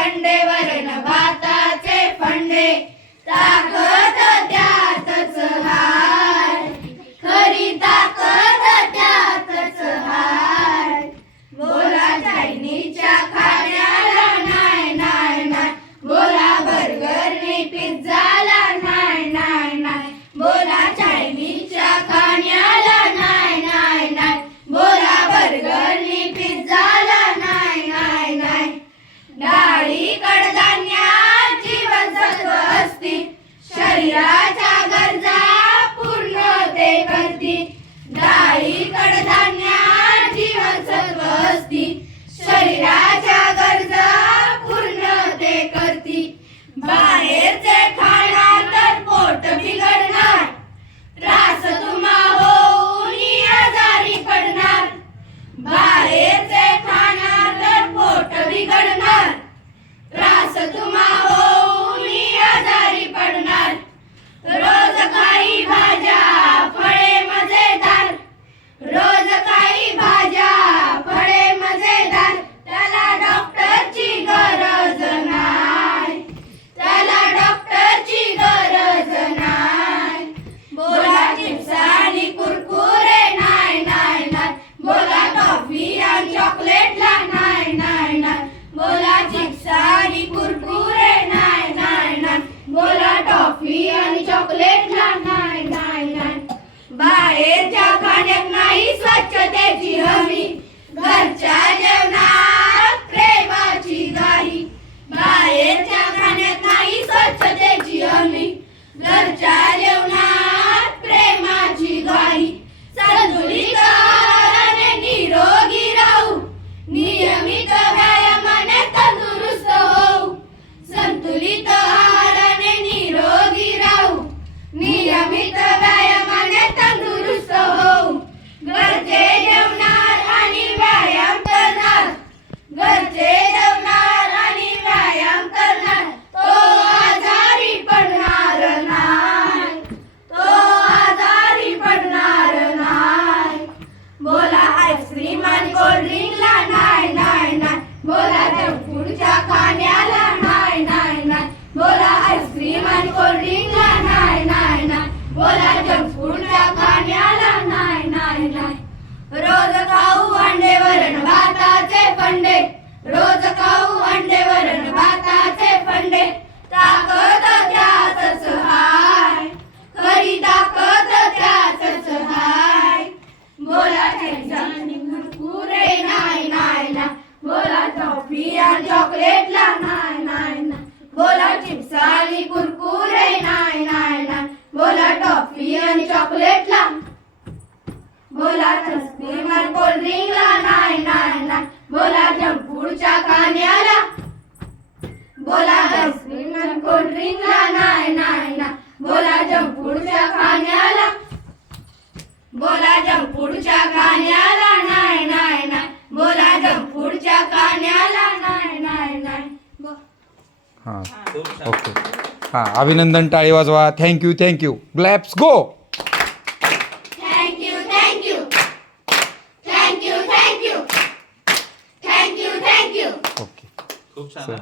¡Gracias! आम्ही घरच्या కానీ కుర్కూరే నాయ్ నాయ్ నాయ్. బోలా టాఫీ అని చాక్లెట్లా. బోలా हां. ओके. हां अभिनंदन टाळी वाजवा. Thank you thank you claps go okay